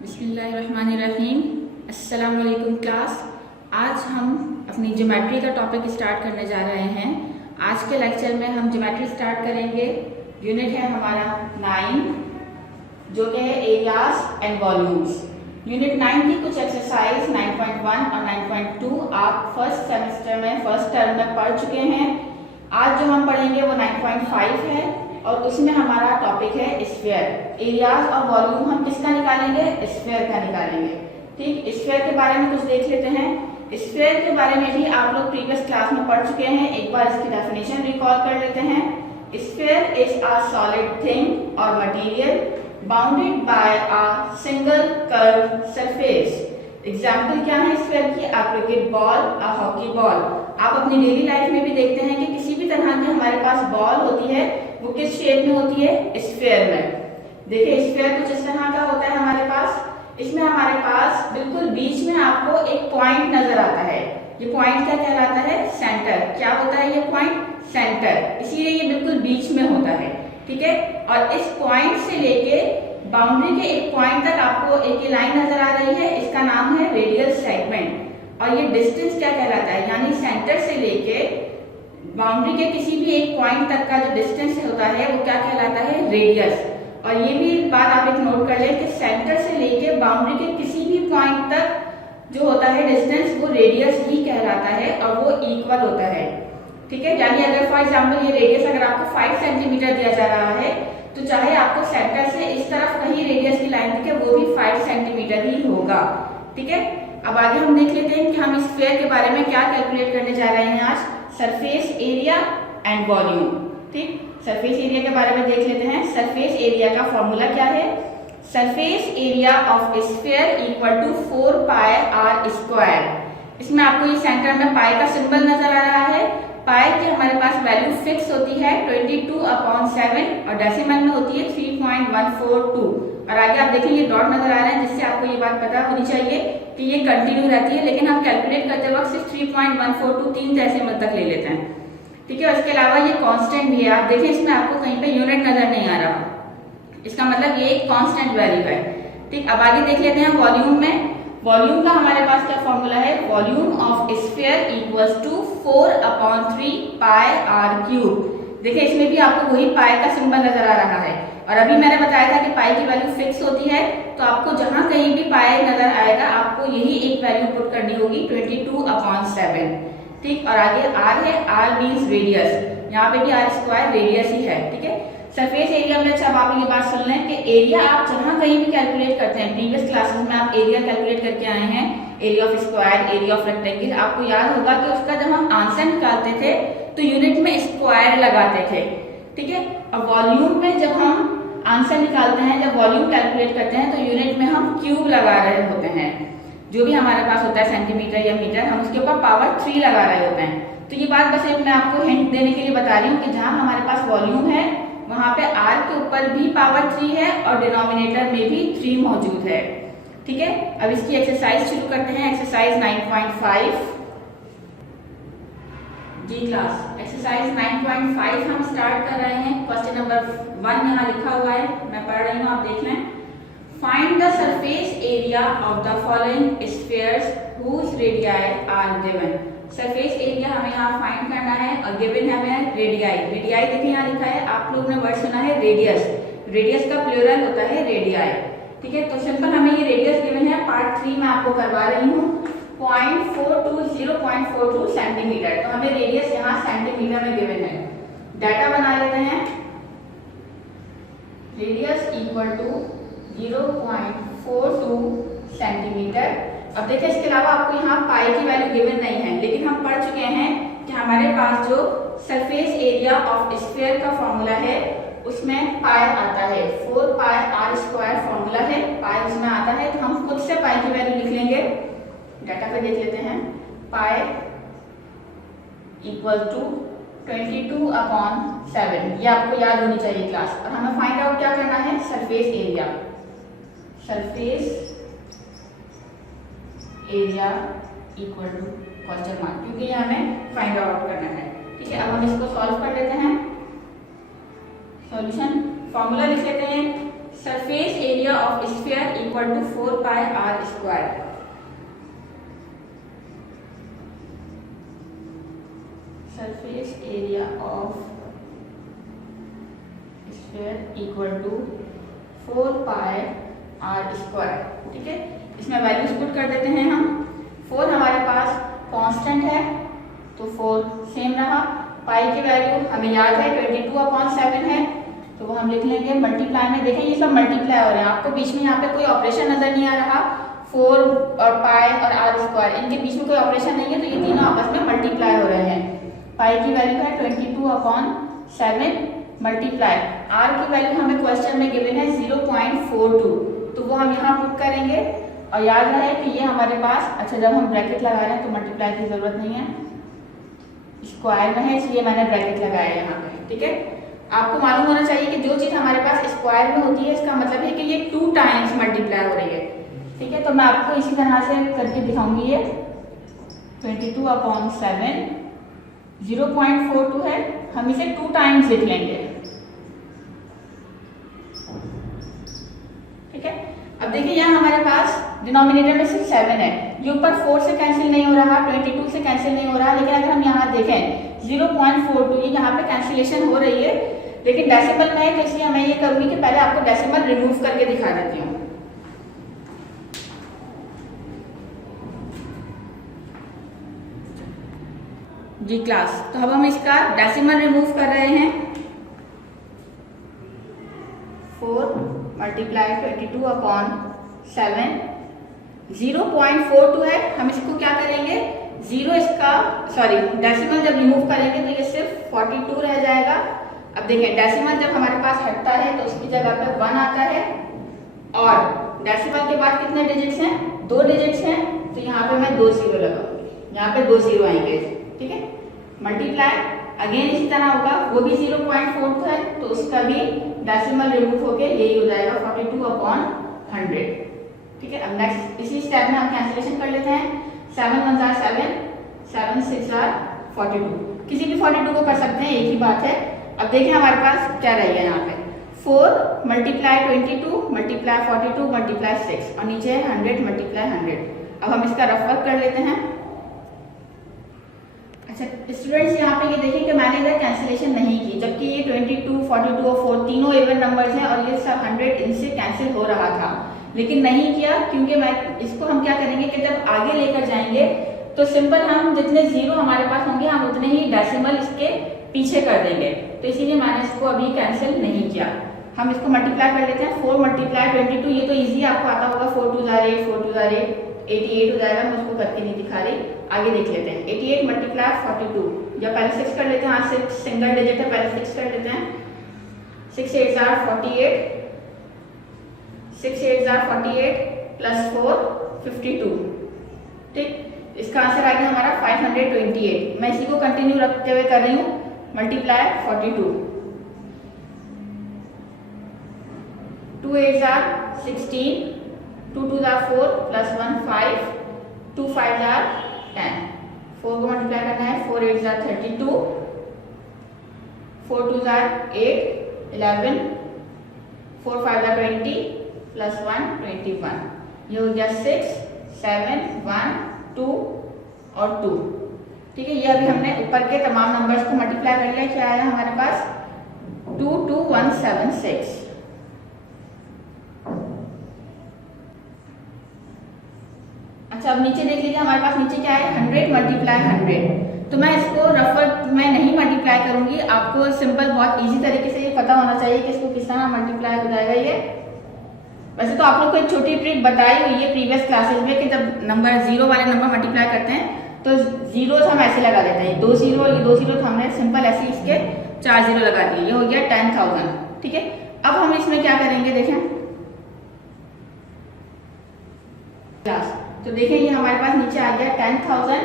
बिस्मिल्लाहिर्रहमानिर्रहीम। अस्सलाम वालेकुम क्लास। आज हम अपनी ज्योमेट्री का टॉपिक स्टार्ट करने जा रहे हैं। आज के लेक्चर में हम ज्योमेट्री स्टार्ट करेंगे। यूनिट है हमारा 9 जो कि है एरियाज एंड वॉल्यूम्स। यूनिट 9 की कुछ एक्सरसाइज 9.1 और 9.2 आप फर्स्ट सेमेस्टर में फर्स्ट टर्म में पढ़ चुके हैं। आज जो हम पढ़ेंगे वो 9.5 है और उसमें हमारा टॉपिक है स्फीयर। एरियाज और वॉल्यूम हम किसका निकालेंगे? स्फीयर का निकालेंगे। ठीक, स्फीयर के बारे में कुछ देख लेते हैं। स्फीयर के बारे में भी आप लोग प्रीवियस क्लास में पढ़ चुके हैं। एक बार इसकी डेफिनेशन रिकॉल कर लेते हैं। Sphere is a solid thing और material bounded by a single curve surface. Example क्या है स्फीयर की? A cricket ball, a hockey ball. आप अपनी डेली लाइफ में भी देखते हैं कि किसी भी तरह की हमारे पास बॉल होती है वो किस शेप में होती है? स्फीयर में। देखिए स्फीयर कुछ इस तरह का होता है हमारे पास। इसमें हमारे पास बिल्कुल बीच में आपको एक पॉइंट नजर आता है। ये पॉइंट क्या कहलाता है? सेंटर। क्या होता है ये पॉइंट? सेंटर। इसीलिए ये बिल्कुल बीच में होता है। ठीक है, और इस पॉइंट से लेके बाउंड्री के एक पॉइंट तक आपको एक लाइन नजर आ रही है। इसका नाम है रेडियल सेगमेंट। और ये डिस्टेंस क्या कहलाता है? यानी सेंटर से लेके बाउंड्री के किसी भी एक पॉइंट तक का जो डिस्टेंस होता है वो क्या कहलाता है? रेडियस। और ये भी बात आप एक नोट कर लें कि सेंटर से लेके बाउंड्री के किसी भी पॉइंट तक जो होता है डिस्टेंस वो रेडियस ही कहलाता है और वो इक्वल होता है। ठीक है, यानी अगर फॉर एग्जांपल ये रेडियस अगर आपको 5 सेंटीमीटर दिया जा रहा है तो चाहे आपको सेंटर से इस तरफ कहीं रेडियस की लाइन दिखे वो भी 5 सेंटीमीटर ही होगा। ठीक है, अब आगे हम देख लेते हैं कि हम स्फीयर के बारे में क्या कैलकुलेट करने जा रहे हैं आज। Surface area and volume. ठीक, सरफेस एरिया के बारे में देख लेते हैं। सरफेस एरिया का फॉर्मूला क्या है? Surface area of sphere equal to 4 pi R square. इसमें आपको ये सेंटर में पाई का सिंबल नजर आ रहा है। पाई की हमारे पास वैल्यू फिक्स होती है 22/7 और डेसिमल में होती है 3.142। और आगे आप देखेंगे डॉट नजर आ रहे हैं जिससे आपको ये बात पता होनी चाहिए कि ये कंटिन्यू रहती है, लेकिन हम कैलकुलेट करते वक्त सिर्फ 3.142 3 डेसिमल तक ले लेते हैं। ठीक है, और इसके अलावा ये कांस्टेंट भी है। आप देखें इसमें आपको कहीं पे यूनिट नजर नहीं आ रहा, इसका मतलब ये एक कांस्टेंट वैल्यू है। ठीक, अब आगे देख लेते हैं वॉल्यूम में। वॉल्यूम का हमारे पास क्या फॉर्मूला है? Volume of sphere equals to 4/3 pi R cube. देखिए इसमें भी आपको वही पाई का सिंबल नजर आ रहा है। और अभी मैंने बताया था कि पाई की वैल्यू फिक्स होती है, तो आपको जहां कहीं भी पाई नजर आएगा आपको यही एक वैल्यू पुट करनी होगी 22/7। ठीक, और आगे आर है, आर मीन्स रेडियस। यहाँ पे भी आर स्क्वायर रेडियस ही है। ठीक है, सरफेस एरिया में अच्छा आप ये बात सुन लें कि एरिया आप जहां कहीं भी कैलकुलेट करते हैं, प्रीवियस क्लासेस में आप एरिया कैलकुलेट करके आए हैं, area of square, area of rectangle. आपको याद होगा कि उसका जब हम आंसर निकालते थे तो यूनिट में स्क्वायर लगाते थे। ठीक है, और वॉल्यूम में जब हम आंसर निकालते हैं, जब वॉल्यूम कैलकुलेट करते हैं तो यूनिट में हम क्यूब लगा रहे होते हैं। जो भी हमारे पास होता है सेंटीमीटर या मीटर, हम उसके ऊपर पावर 3 लगा रहे होते हैं। तो ये बात बस एक मैं आपको हिंट देने के लिए बता रही हूँ कि जहां हमारे पास वॉल्यूम है वहां पे आर के ऊपर भी पावर 3 है और डिनोमिनेटर में भी 3 मौजूद है। ठीक है, अब इसकी एक्सरसाइज शुरू करते हैं। एक्सरसाइज 9.5 जी क्लास। एक्सरसाइज 9.5 हम स्टार्ट कर रहे हैं। क्वेश्चन नंबर 1 यहाँ लिखा हुआ है, मैं पढ़ रही हूँ, आप देख लें। Find the surface area of the following spheres whose radii are given. Surface area हमें यहाँ फाइंड करना है और गिवन है हमें रेडियाई। रेडियाई देखिए यहाँ लिखा है, आप लोग ने वर्ड सुना है रेडियस। रेडियस का प्लूरल होता है रेडियाई। ठीक है, तो सिंपल हमें ये रेडियस गिवन है। पार्ट 3 में आपको करवा रही हूँ। 0.42 सेंटीमीटर। तो हमें रेडियस यहाँ सेंटीमीटर में गिवन है। डाटा बना लेते हैं। Radius equal to 0.42 centimetre. अब देखिए इसके अलावा आपको यहाँ पाई की वैल्यू गिवन नहीं है, लेकिन हम पढ़ चुके हैं कि हमारे पास जो सरफेस एरिया ऑफ स्फीयर का फॉर्मूला है उसमें पाई आता है। 4 पाई आर स्क्वायर फॉर्मूला है, पाई उसमें आता है। तो हम खुद से पाई की वैल्यू लिख लेंगे। डाटा पे देख लेते हैं। Pi equal to 22/7। ये आपको याद होनी चाहिए क्लास। और हमें फाइंड आउट क्या करना है? Surface area. Surface area equal to question mark, क्योंकि ये हमें फाइंड आउट करना है। ठीक है, अब हम इसको सॉल्व कर लेते हैं। सॉल्यूशन फॉर्मूला लिख लेते हैं। Surface area of sphere equal to 4 pi R square. Surface area of sphere equal to 4 pi R square. ठीक है, इसमें वैल्यूज पुट कर देते हैं हम। 4 हमारे पास कांस्टेंट है तो 4 सेम रहा। पाई की वैल्यू हमें याद है 22/7 है, तो वो हम लिख लेंगे। मल्टीप्लाई में देखें ये सब मल्टीप्लाई हो रहे हैं, आपको बीच में यहाँ पे कोई ऑपरेशन नजर नहीं आ रहा। 4 और पाई और आर स्क्वायर, इनके बीच में कोई ऑपरेशन नहीं है, तो ये तीनों आपस में मल्टीप्लाई हो रहे हैं। पाई की वैल्यू है 22/7 मल्टीप्लाई आर की वैल्यू हमें क्वेश्चन में गिवन है 0.42, तो वो हम यहाँ पुट करेंगे। और याद रहे कि ये हमारे पास, अच्छा जब हम ब्रैकेट लगा रहे हैं तो मल्टीप्लाई की जरूरत नहीं है, स्क्वायर में है इसलिए मैंने ब्रैकेट लगाया यहाँ पे। ठीक है, आपको मालूम होना चाहिए कि जो चीज हमारे पास स्क्वायर में होती है इसका मतलब है कि ये 2 टाइम्स मल्टीप्लाई हो रही है। ठीक है, तो मैं आपको इसी तरह से करके दिखाऊंगी। ये 22/7 0.42 है, हम इसे 2 टाइम्स लिख लेंगे। ठीक है, अब देखिए यहाँ हमारे पास डिनोमिनेटर में सिर्फ 7 है, ये ऊपर 4 से कैंसिल नहीं हो रहा, 22 से कैंसिल नहीं हो रहा, लेकिन अगर हम यहाँ देखें 0.42 ये यहाँ पे कैंसिलेशन हो रही है, लेकिन डेसिमल में है तो इसलिए मैं ये करूंगी कि पहले आपको डेसिमल रिमूव करके दिखा देती हूँ। जी क्लास, तो अब हम इसका डेसिमल रिमूव कर रहे हैं। 4 मल्टीप्लाई 22/7 0.42 है, हम इसको क्या करेंगे, जीरो इसका डेसिमल जब रिमूव करेंगे तो ये सिर्फ 42 रह जाएगा। अब देखें डेसिमल जब हमारे पास हटता है तो उसकी जगह पे 1 आता है, और डेसिमल के बाद कितने डिजिट्स हैं, 2 डिजिट्स हैं, तो यहाँ पे मैं 2 जीरो लगाऊंगी, यहाँ पे 2 जीरो आएंगे। ठीक है, मल्टीप्लाई अगेन इसी तरह होगा, वो भी 0.42 है, तो उसका भी डेसिमल रिमूव होके यही हो जाएगा 42/100। ठीक है, अब नेक्स्ट इसी स्टेप में हम कैंसिलेशन कर लेते हैं। 7 1 जार 7, 7 6 जार 42, किसी भी 42 को कर सकते हैं, एक ही बात है। अब देखिए हमारे पास क्या रहेगा यहाँ पे 4 मल्टीप्लाई 22 मल्टीप्लाई 42 मल्टीप्लाई 6 और नीचे 100 मल्टीप्लाई 100। अब हम इसका रफ वर्क कर लेते हैं। अच्छा स्टूडेंट्स, यहाँ पे ये देखिए कि मैंने इधर कैंसिलेशन नहीं की, जबकि ये 22 42 और 4 तीनों इवन नंबर्स हैं और ये सब 100 इनसे कैंसिल हो रहा था, लेकिन नहीं किया, क्योंकि मैं इसको हम क्या करेंगे कि जब आगे लेकर जाएंगे तो सिंपल हम जितने जीरो हमारे पास होंगे हम उतने ही डेसिमल इसके पीछे कर देंगे, तो इसीलिए मैंने इसको अभी कैंसिल नहीं किया। हम इसको मल्टीप्लाई कर लेते हैं। 4 मल्टीप्लाई 22, ये तो इजी आपको आता होगा, 4 2 जार 8 4 2 जार 8 88 हो जाएगा, मैं उसको करके नहीं दिखा रही, आगे देख लेते हैं। 88 मल्टीप्लाई 42, या पहले 6 कर लेते हैं, हाँ 6 सिंगल डिजिट है, पहले 6 कर लेते हैं। 6 8 जार 48, 6 8 जार 48 प्लस 4 52। ठीक, इसका आंसर आ गया हमारा 528। मैं इसी को कंटिन्यू रखते हुए कर रही हूँ। Multiply 42, 2 8 jar 16, 2 2 jar 4 plus 1 5, 2 5 jar 10। 4 को मल्टीप्लाई करना है, 4 8 जार 32, 4 2 जार 8 11, 4 5 जार 20 प्लस 1 21। ये हो गया 6 7 1 2 और 2। ठीक है, ये अभी हमने ऊपर के तमाम नंबर्स को मल्टीप्लाई कर लिया, क्या आया हमारे पास 22176। अच्छा अब नीचे देख लीजिए हमारे पास नीचे क्या है 100 मल्टीप्लाई 100। तो मैं इसको रफर में नहीं मल्टीप्लाई करूंगी, आपको सिंपल बहुत इजी तरीके से ये पता होना चाहिए कि इसको किस तरह मल्टीप्लाई हो जाएगा। ये वैसे तो आप लोग को एक छोटी ट्रिक बताई हुई है प्रीवियस क्लासेस में कि जब नंबर जीरो वाले नंबर मल्टीप्लाई करते हैं तो जीरोस हम ऐसे लगा देते हैं, 2 जीरो, ये 2 जीरो, तो हमने सिंपल ऐसे इसके 4 जीरो लगा दिए, ये हो गया 10,000। ठीक है, अब हम इसमें क्या करेंगे देखें क्लास, तो देखिए ये हमारे पास नीचे आ गया 10,000।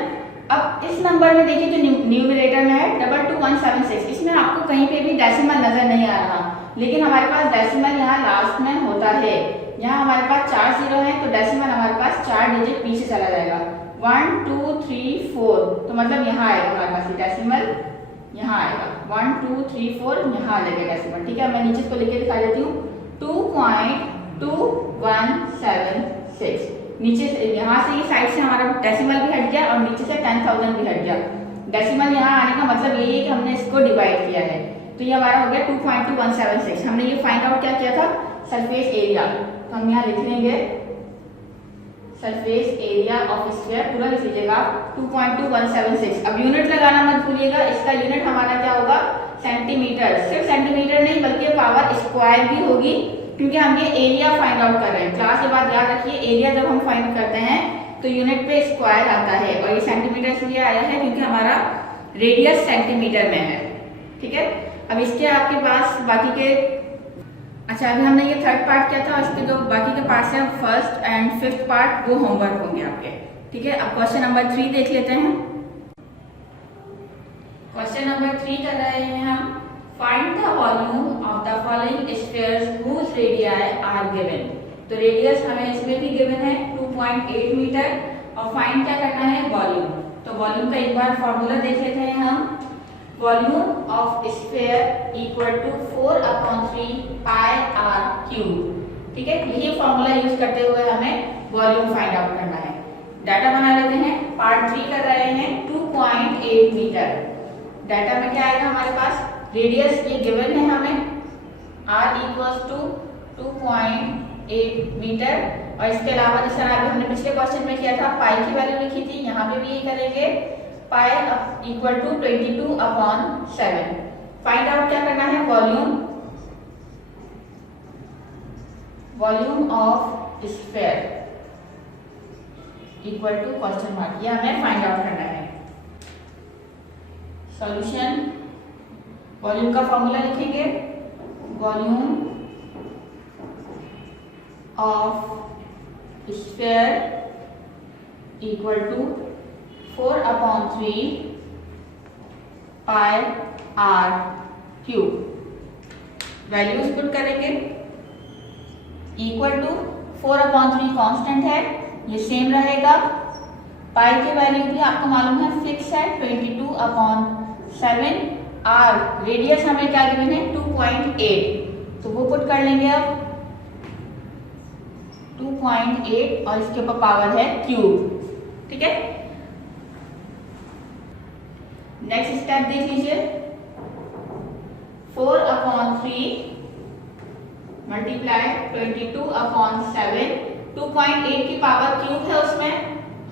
अब इस नंबर में देखिए जो न्यूमरेटर में है 22176, इसमें आपको कहीं पे भी डेसिमल नजर नहीं आ रहा, लेकिन हमारे पास डेसिमल यहाँ लास्ट में होता है। यहाँ हमारे पास 4 जीरो है तो डेसिमल हमारे पास 4 डिजिट पीछे चला जाएगा, 1 2 3 4, तो मतलब यहाँ आएगा हमारे पास डेसिमल, यहाँ आएगा 1 2 3 4, यहाँ आ जाएगा डेसिमल। ठीक है, मैं नीचे इसको लिख के दिखा देती हूँ 2.2176। नीचे से यहाँ से ये साइड से हमारा डेसिमल भी हट गया और नीचे से 10,000 भी हट गया। डेसिमल यहाँ आने का मतलब यही है कि हमने इसको डिवाइड किया है, तो ये हमारा हो गया 2.2176। हमने ये फाइंड आउट क्या किया था, सरफेस एरिया। तो हम यहाँ लिख लेंगे सरफेस एरिया ऑफ स्फीयर, पूरा लिख लीजिएगा 2.2176। अब यूनिट लगाना मत भूलिएगा, इसका यूनिट हमारा क्या होगा, सेंटीमीटर। सिर्फ सेंटीमीटर नहीं बल्कि पावर स्क्वायर भी होगी, क्योंकि हम ये एरिया फाइंड आउट कर रहे हैं। क्लास के बाद याद रखिए, एरिया जब हम फाइंड करते हैं तो यूनिट पे स्क्वायर आता है, और ये सेंटीमीटर इसलिए आया है क्योंकि हमारा रेडियस सेंटीमीटर में है। ठीक है, अब इसके आपके पास बाकी के, अच्छा अभी हमने ये थर्ड पार्ट किया था, इसके जो बाकी के पार्ट्स हैं फर्स्ट एंड फिफ्थ पार्ट वो होमवर्क होंगे आपके। ठीक है, अब क्वेश्चन नंबर 3 देख लेते हैं। क्वेश्चन नंबर 3 कर रहे हैं हम, find the volume of the following spheres whose radii are given. तो रेडियस हमें इसमें भी गिवन है 2.8 मीटर, और फाइंड क्या करना है, वॉल्यूम। तो वॉल्यूम का एक बार फॉर्मूला देख लेते हैं हम, volume of sphere equal to 4/3 pi R cube. ठीक है, यही फॉर्मूला यूज करते हुए हमें वॉल्यूम फाइंड आउट करना है। डाटा बना लेते हैं, पार्ट 3 कर रहे हैं 2.8 मीटर। डाटा में क्या आएगा हमारे पास, रेडियस ये गिवन है हमें r इक्वल्स टू 2.8 मीटर, और इसके अलावा जिस तरह अभी हमने पिछले क्वेश्चन में किया था पाई की वैल्यू लिखी थी, यहाँ पे भी यही करेंगे, pi equal to 22/7। Find out क्या करना है, volume of sphere equal to question mark, ये हमें फाइंड आउट करना है। सॉल्यूशन, वॉल्यूम का फॉर्मूला लिखेंगे, volume of sphere equal to 4/3 pi R cube. Values put करेंगे, इक्वल टू 4/3 कांस्टेंट है, ये सेम रहेगा। पाई की वैल्यू भी आपको मालूम है फिक्स है 22/7। आर रेडियस हमें क्या गिवन है 2.8, तो वो पुट कर लेंगे अब 2.8, और इसके ऊपर पावर है क्यूब। ठीक है, नेक्स्ट स्टेप देख लीजिए, 4/3 मल्टीप्लाई 22/7, 2.8 की पावर क्यूब है उसमें,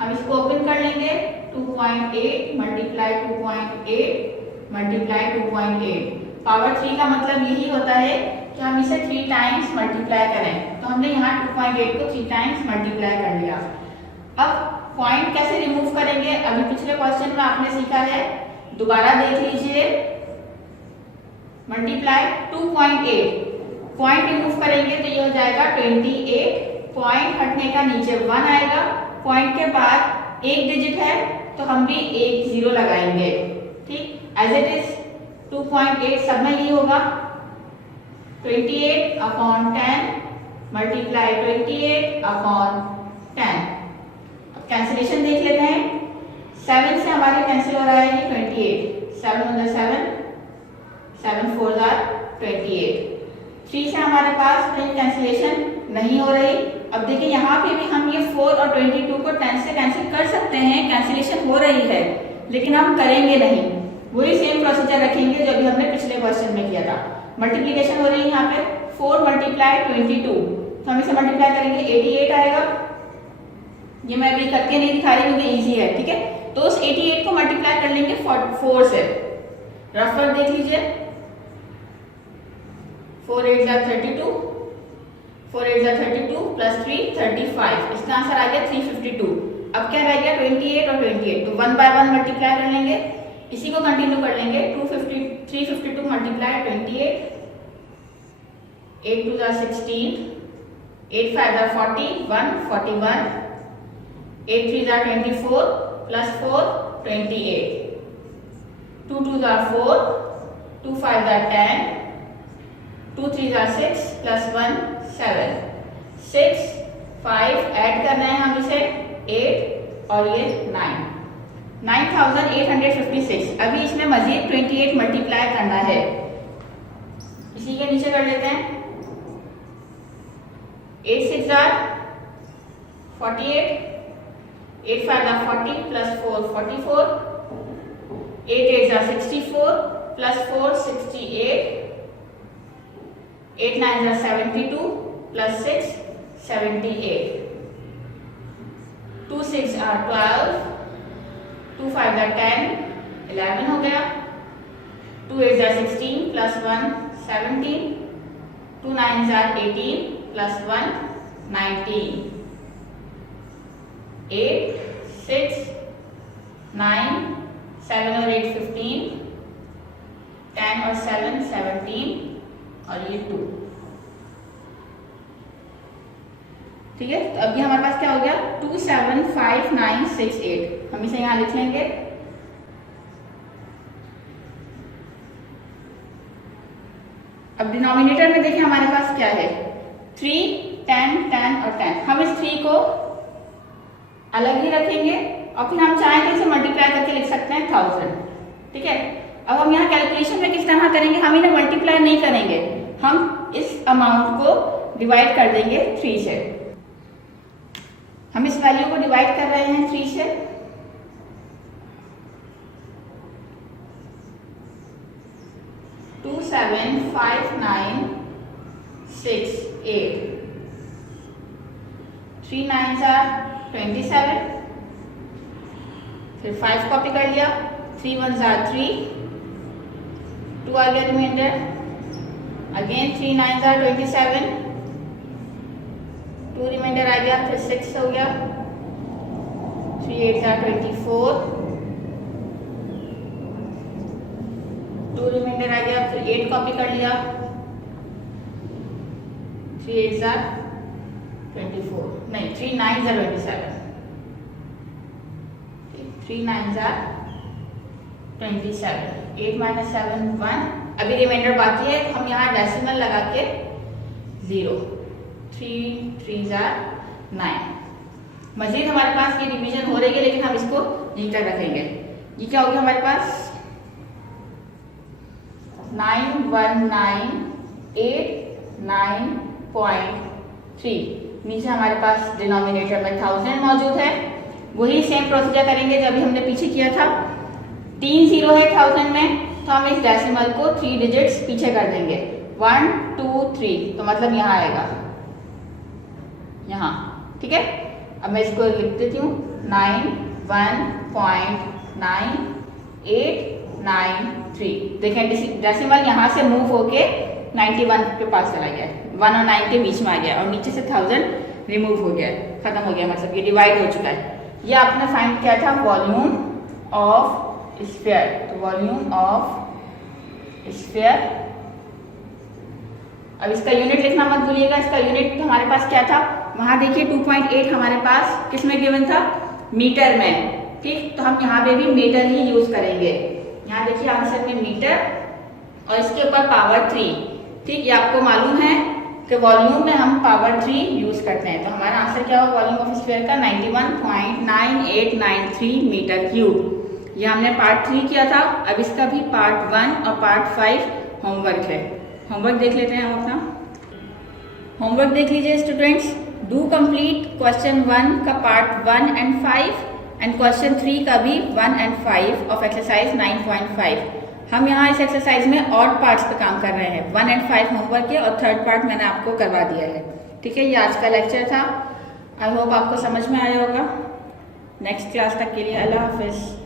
हम इसको ओपन कर लेंगे, 2.8 मल्टीप्लाई 2.8 मल्टीप्लाई 2.8। पावर 3 का मतलब यही होता है कि हम इसे 3 टाइम्स मल्टीप्लाई करें, तो हमने यहाँ 2.8 को 3 टाइम्स मल्टीप्लाई कर लिया। अब पॉइंट कैसे रिमूव करेंगे, अभी पिछले क्वेश्चन में आपने सीखा है, दोबारा देख लीजिए, मल्टीप्लाई 2.8, पॉइंट रिमूव करेंगे तो ये हो जाएगा 28, पॉइंट हटने का नीचे 1 आएगा, पॉइंट के बाद एक डिजिट है तो हम भी एक 0 लगाएंगे। ठीक, एज इट इज 2.8 सब में ही होगा, 28/10 मल्टीप्लाई 28/10। अब कैंसिलेशन देख लेते हैं, 7 से हमारे कैंसिल हो रहा है ये 28, 7 × 7, 7 4 28। 3 से हमारे पास कहीं कैंसिलेशन नहीं हो रही। अब देखिए यहाँ पे भी हम ये 4 और 22 को 10 से कैंसिल कर सकते हैं, कैंसिलेशन हो रही है, लेकिन हम करेंगे नहीं, वही सेम प्रोसीजर रखेंगे जो अभी हमने पिछले क्वेश्चन में किया था। मल्टीप्लिकेशन हो रही है यहाँ पे, 4 मल्टीप्लाई 22, तो हम इसे मल्टीप्लाई करेंगे 88 आएगा। ये मैं अभी करके नहीं दिखा रही क्योंकि इजी है। ठीक है, तो उस 88 को मल्टीप्लाई कर लेंगे 4 से, रफ वर्क देख लीजिए, 4 8 32, 4 8 32 प्लस 3 35, इसका आंसर आ गया 352। अब क्या रह गया 28 और 28, तो 1 बाय 1 मल्टीप्लाई कर लेंगे, इसी को कंटिन्यू कर लेंगे, 352 मल्टीप्लाई 28, 8 2 16, 8 5 40, 1 41, 8 3 24 प्लस 4 28, 2 2 4, 2 5 10, 2 3 6 प्लस 1 7, 6 5 ऐड करना है हम इसे 8 और ये 9, 9856। अभी इसमें मजीद 28 मल्टीप्लाई करना है, इसी के नीचे कर लेते हैं 8 6 are 48, 8 5 are 40 plus 4 44, 8 8 are 64 plus 4 68, 8 9 are 72 plus 6 78, 2 6 are 12, 2 5 are 10 11 हो गया, 2 8 are 16 plus 1 17, 2 9 are 18 plus 1 19, 8 6 9 7 और 8 15, 10 और 7 17 और ये 2। ठीक है, तो अभी हमारे पास क्या हो गया 2 7 5 9 6 8। हम इसे यहाँ लिख लेंगे। अब डिनोमिनेटर में देखिए हमारे पास क्या है 3 10 10 और 10। हम इस 3 को अलग ही रखेंगे और फिर हम चाहें तो इसे मल्टीप्लाई करके लिख सकते हैं 1000। ठीक है, अब हम यहाँ कैलकुलेशन में किस तरह करेंगे, हम इन्हें मल्टीप्लाई नहीं करेंगे, हम इस अमाउंट को डिवाइड कर देंगे 3 से। हम इस वैल्यू को डिवाइड कर रहे हैं 3 से। टू 7 5 9 6 8, 3 9s are 27, फिर 5 कॉपी कर लिया, 3 1s are 3, 2 आ गया reminder, again 3 9s are 27, 2 reminder आ गया, फिर 6 हो गया, 3 8s are 24, 2 रिमाइंडर आ गया, फिर 8 कॉपी कर लिया, 3 8s are 24, नहीं 3 9s are 27, 3 9s are 27, 8 minus 7 1। अभी रिमाइंडर बाकी है, हम यहाँ डेसिमल लगा के 0, 3 3s are 9। मजीद हमारे पास ये डिवीजन हो रही है, लेकिन हम इसको यहीं तक रखेंगे। ये क्या हो गया हमारे पास 91989.3। नीचे हमारे पास डिनोमिनेटर में 1000 मौजूद है। वही सेम प्रोसीजर करेंगे जब भी हमने पीछे किया था। 3 0 है 1000 में, तो हम इस डेसिमल को 3 डिजिट्स पीछे कर देंगे, 1 2 3, तो मतलब यहाँ आएगा, यहाँ। ठीक है, अब मैं इसको लिख देती हूँ 91.9893। देखें डेसिमल यहाँ से मूव होके 91 के पास चला गया, 1 और 9 के बीच में आ गया, और नीचे से 1000 रिमूव हो गया, खत्म हो गया, मतलब ये डिवाइड हो चुका है। ये आपने फाइंड किया था वॉल्यूम ऑफ स्फीयर, तो वॉल्यूम ऑफ स्फीयर। अब इसका यूनिट लिखना मत भूलिएगा। इसका यूनिट हमारे पास क्या था, वहां देखिए 2.8 हमारे पास किस में गिवन था, मीटर में। ठीक, तो हम यहाँ पे भी मीटर ही यूज करेंगे। यहाँ देखिए आंसर में मीटर और इसके ऊपर पावर 3। ठीक, ये आपको मालूम है कि वॉल्यूम में हम पावर 3 यूज करते हैं, तो हमारा आंसर क्या होगा वॉल्यूम ऑफ स्फीयर का 91.9893 मीटर क्यूब। ये हमने पार्ट 3 किया था। अब इसका भी पार्ट 1 और पार्ट 5 होमवर्क है। होमवर्क देख लेते हैं हम अपना। होमवर्क देख लीजिए स्टूडेंट्स। डू कंप्लीट क्वेश्चन 1 का पार्ट 1 एंड 5 एंड क्वेश्चन 3 का भी 1 एंड 5 ऑफ एक्सरसाइज 9.5। हम यहाँ इस एक्सरसाइज में ऑड पार्ट्स पे काम कर रहे हैं। 1 एंड 5 होमवर्क है और थर्ड पार्ट मैंने आपको करवा दिया है। ठीक है, ये आज का लेक्चर था। आई होप आपको समझ में आया होगा। नेक्स्ट क्लास तक के लिए अल्लाह हाफिज़।